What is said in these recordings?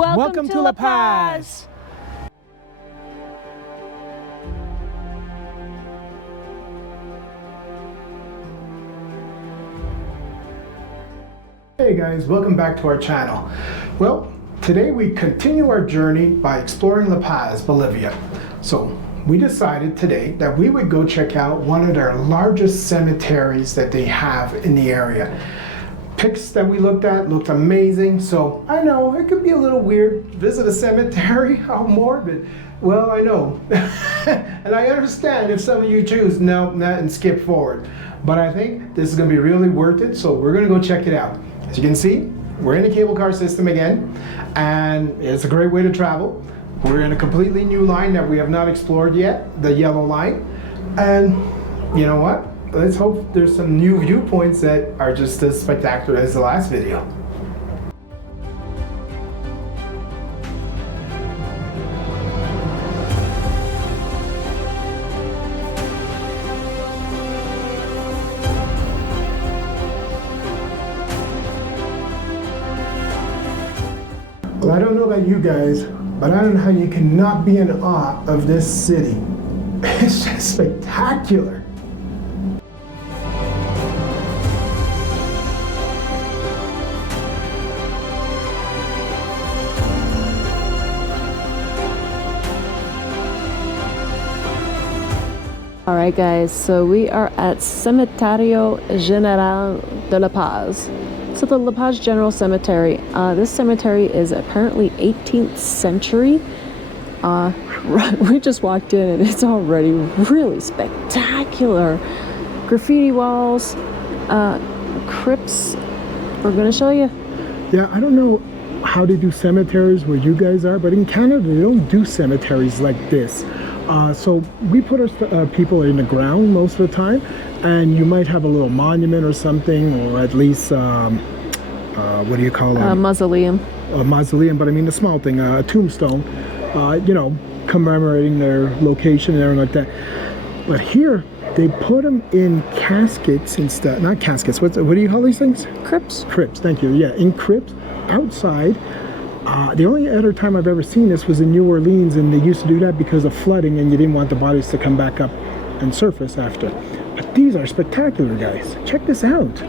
Welcome to La Paz. Hey guys, welcome back to our channel. Well, today we continue our journey by exploring La Paz, Bolivia. So we decided today that we would go check out one of their largest cemeteries that they have in the area. Pics that we looked at looked amazing, so I know it could be a little weird. Visit a cemetery, how morbid. Well, I know. And I understand if some of you choose no, not and skip forward. But I think this is gonna be really worth it, so we're gonna go check it out. As you can see, we're in the cable car system again, and it's a great way to travel. We're in a completely new line that we have not explored yet, the yellow line. And you know what? Let's hope there's some new viewpoints that are just as spectacular as the last video. Well, I don't know about you guys, but I don't know how you cannot be in awe of this city. It's just spectacular. Alright guys, so we are at Cementerio General de La Paz. So the La Paz General Cemetery. This cemetery is apparently 18th century. We just walked in and it's already really spectacular. Graffiti walls, crypts. We're gonna show you. Yeah, I don't know how they do cemeteries where you guys are, but in Canada they don't do cemeteries like this. So we put our people in the ground most of the time, and you might have a little monument or something, or at least what do you call it? Mausoleum. A mausoleum, but I mean the small thing, a tombstone, you know, commemorating their location and everything like that. But here, they put them in caskets instead, not caskets, what do you call these things? Crypts. Crypts, thank you, yeah, in crypts, outside. The only other time I've ever seen this was in New Orleans, and they used to do that because of flooding and you didn't want the bodies to come back up and surface after. But these are spectacular, guys. Check this out.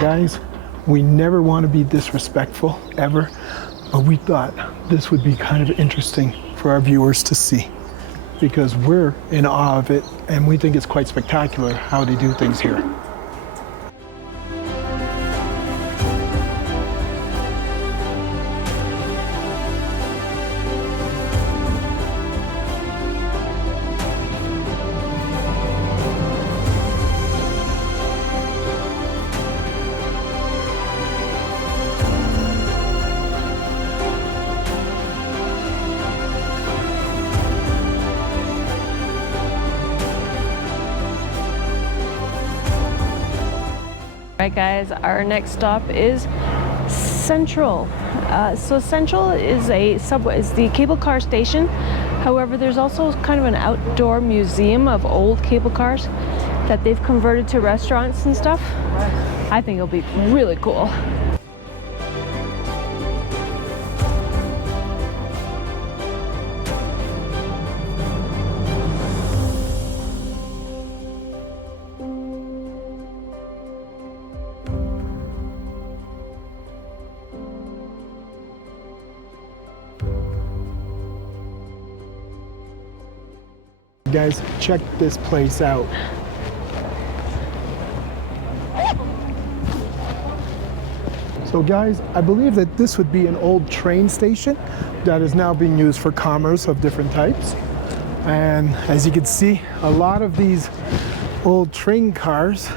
Guys, we never want to be disrespectful ever, but we thought this would be kind of interesting for our viewers to see, because we're in awe of it and we think it's quite spectacular how they do things here. Alright guys, our next stop is Central. So Central is the cable car station. However, there's also kind of an outdoor museum of old cable cars that they've converted to restaurants and stuff. I think it'll be really cool. Guys, check this place out. So guys, I believe that this would be an old train station that is now being used for commerce of different types. And as you can see, a lot of these old train cars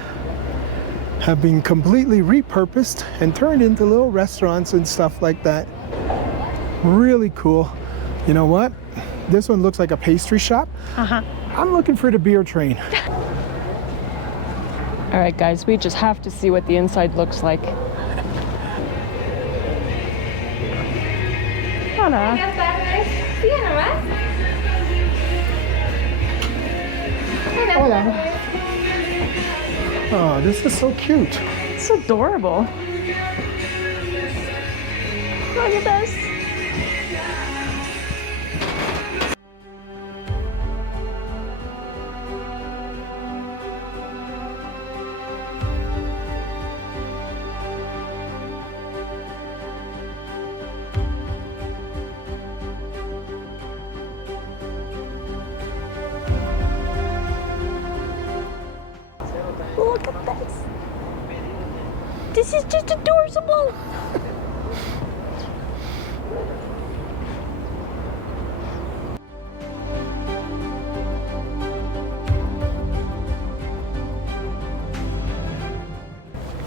have been completely repurposed and turned into little restaurants and stuff like that. Really cool. You know what? This one looks like a pastry shop. I'm looking for the beer train. All right, guys, we just have to see what the inside looks like. Hola. Hola. Oh, this is so cute. It's adorable. Look at this. Look at this. This is just adorable.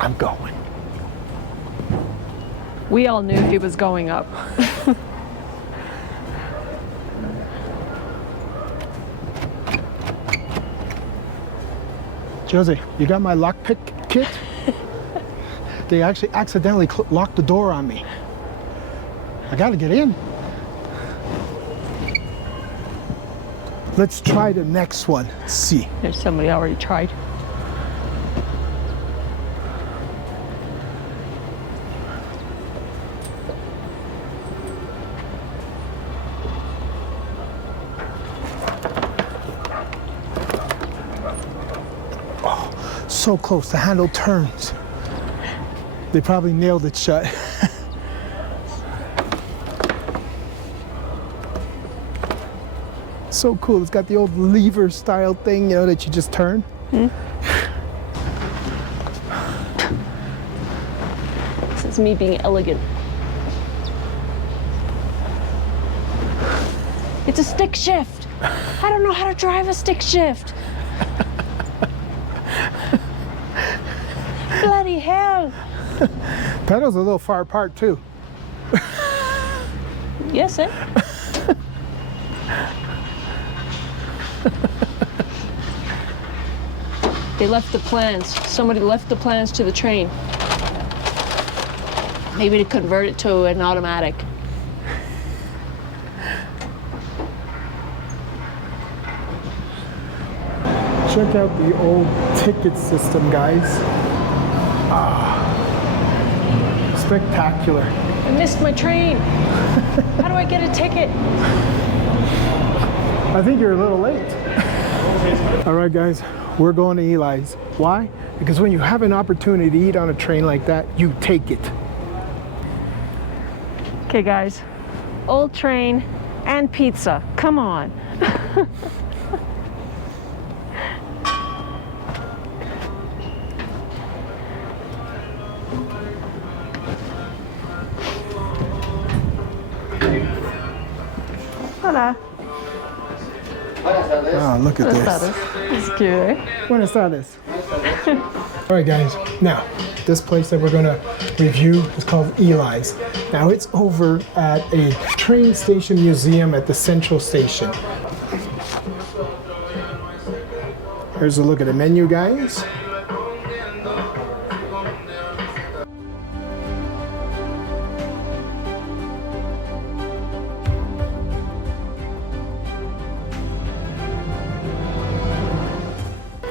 I'm going. We all knew he was going up. Josie, you got my lockpick kit? They actually accidentally locked the door on me. I gotta get in. Let's try the next one. See. There's somebody already tried. So close, the handle turns. They probably nailed it shut. So cool, it's got the old lever style thing, you know, that you just turn. This is me being elegant. It's a stick shift. I don't know how to drive a stick shift. Bloody hell. Pedal's a little far apart too. Yes, eh? They left the plans. Somebody left the plans to the train. Maybe to convert it to an automatic. Check out the old ticket system, guys. Spectacular. I missed my train. How do I get a ticket? I think you're a little late. All right, guys, we're going to Eli's. Why? Because when you have an opportunity to eat on a train like that, you take it. Okay, guys. Old train and pizza. Come on. Hola. Oh, look at this. It's cute, eh? Buenas tardes. All right, guys. Now, this place that we're going to review is called Eli's. Now, it's over at a train station museum at the Central Station. Here's a look at the menu, guys.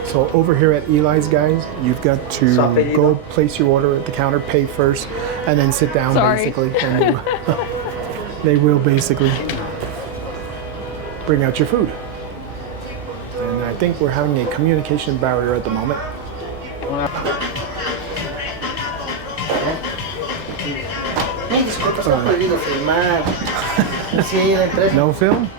So over here at Eli's, guys, you've got to go place your order at the counter, pay first, and then sit down, basically. And they will basically bring out your food. And I think we're having a communication barrier at the moment. Disculpa, está prohibido filmar. No film?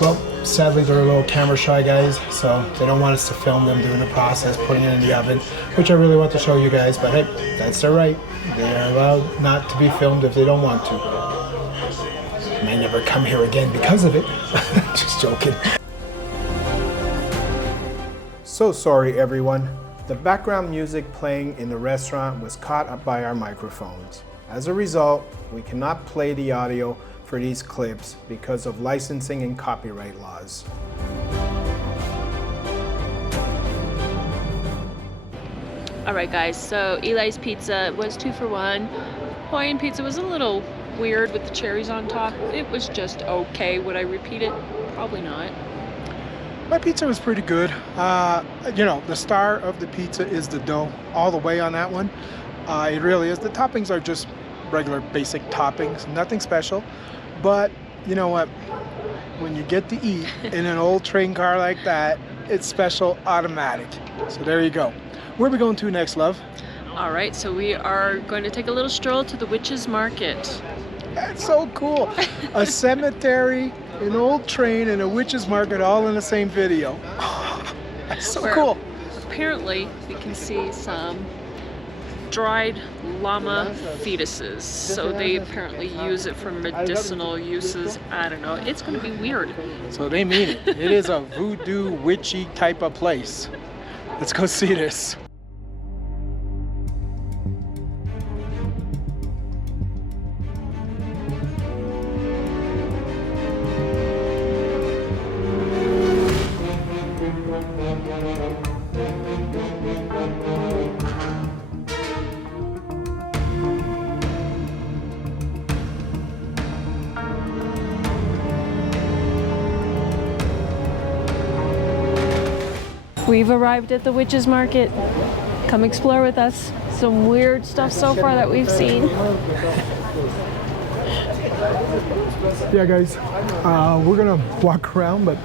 Well, sadly they're a little camera shy guys, so they don't want us to film them doing the process, putting it in the oven, which I really want to show you guys, but hey, that's their right. They are allowed not to be filmed if they don't want to. May never come here again because of it. Just joking. So sorry everyone. The background music playing in the restaurant was caught up by our microphones. As a result, we cannot play the audio for these clips because of licensing and copyright laws. Alright guys, so Eli's pizza was 2 for 1. Hawaiian pizza was a little weird with the cherries on top. It was just okay. Would I repeat it? Probably not. My pizza was pretty good. You know, the star of the pizza is the dough, all the way on that one. It really is. The toppings are just regular basic toppings, nothing special. But you know what? When you get to eat in an old train car like that, it's special automatic. So there you go. Where are we going to next, love? Alright, so we are going to take a little stroll to the Witch's Market. That's so cool. A cemetery, an old train, and a witch's market all in the same video. That's so cool. Apparently, we can see some dried llama fetuses. So they apparently use it for medicinal uses. I don't know. It's going to be weird. So they mean it. It is a voodoo, witchy type of place. Let's go see this. We've arrived at the Witch's Market. Come explore with us. Some weird stuff so far that we've seen. Yeah guys, we're gonna walk around, but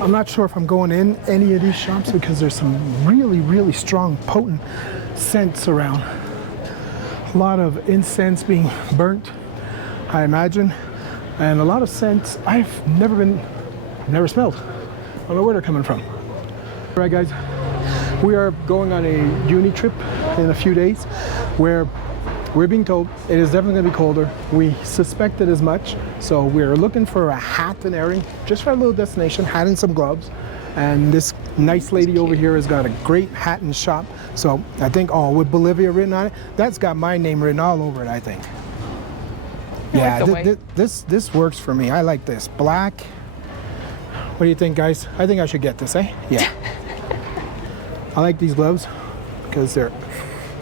I'm not sure if I'm going in any of these shops because there's some really strong, potent scents around. A lot of incense being burnt, I imagine, and a lot of scents I've never smelled. I don't know where they're coming from. All right guys, we are going on a uni trip in a few days where we're being told it is definitely going to be colder. We suspected as much, so we're looking for a hat and earring just for a little destination, hat and some gloves. And this nice lady over here has got a great hat and shop. So I think, oh, with Bolivia written on it, that's got my name written all over it, I think. Yeah, this works for me. I like this. Black. What do you think, guys? I think I should get this, eh? Yeah. I like these gloves because they're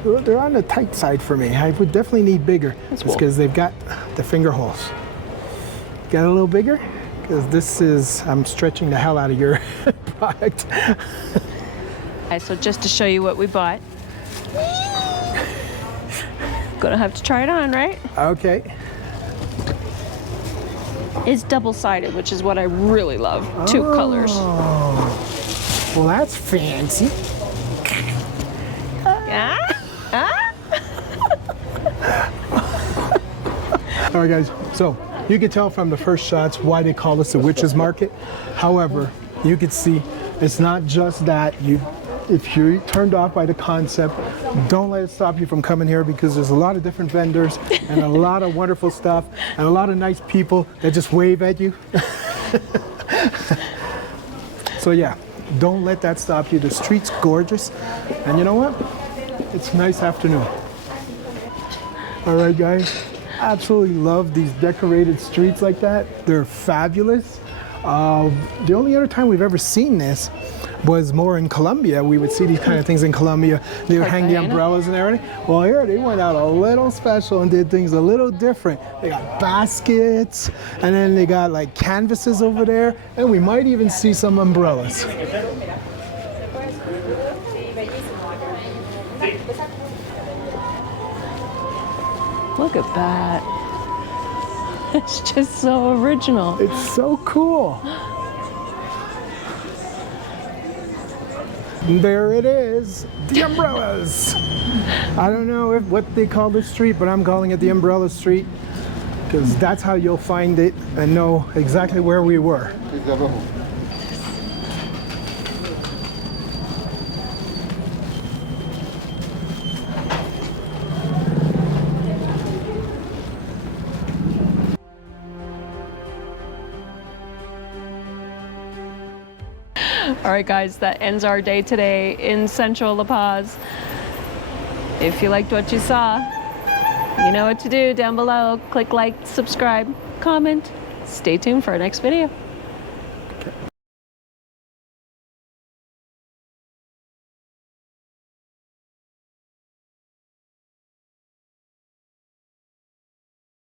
on the tight side for me. I would definitely need bigger. That's cool. Because they've got the finger holes. Got a little bigger? Because this is, I'm stretching the hell out of your product. Okay, so just to show you what we bought. Gonna have to try it on, right? Okay. It's double-sided, which is what I really love. 2 colors. Well, that's fancy. Yeah? All right, guys. So you can tell from the first shots why they call this the Witch's Market. However, you can see it's not just that. If you're turned off by the concept, don't let it stop you from coming here because there's a lot of different vendors and a lot of wonderful stuff and a lot of nice people that just wave at you. So yeah, don't let that stop you. The street's gorgeous, and you know what? It's a nice afternoon. All right, guys. Absolutely love these decorated streets like that. They're fabulous. The only other time we've ever seen this was more in Colombia. We would see these kind of things in Colombia. They would hang the umbrellas and everything. Well, here they went out a little special and did things a little different. They got baskets, and then they got like canvases over there, and we might even see some umbrellas. Look at that. It's just so original. It's so cool. There it is, the umbrellas. I don't know what they call this street, but I'm calling it the Umbrella Street because that's how you'll find it and know exactly where we were. All right, guys, that ends our day today in Central La Paz. If you liked what you saw, you know what to do down below. Click like, subscribe, comment. Stay tuned for our next video.